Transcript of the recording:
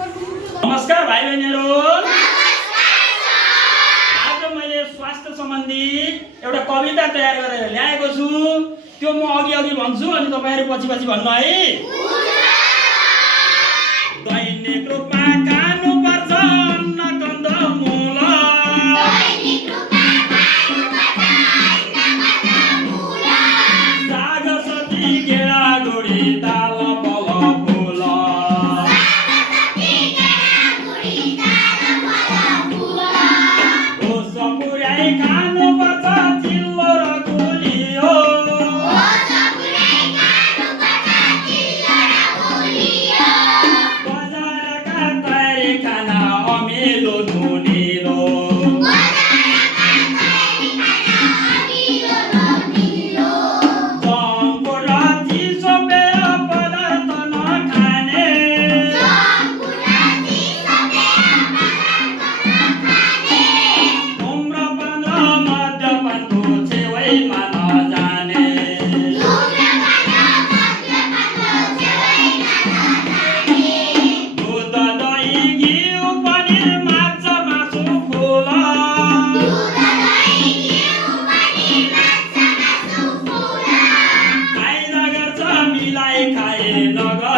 नमस्कार भाइ बहिनीहरू। आज मैले स्वास्थ्य सम्बन्धी एउटा कविता तयार गरेर ल्याएको छु। त्यो म अघि भन्छु अनि तपाईहरु पछि भन्नु है। दैनिक रूपमा खानुपर्छ अन्न कन्दमूल। साग सब्जी गेडागुडी दाल फलफुल। खानुपर्छ चिल्लो र गुलियो। बजारका तयारी खाना अमिलो नुनिलो। जङ्को र चिसो पेय पदार्थ नखाने। खाए नगर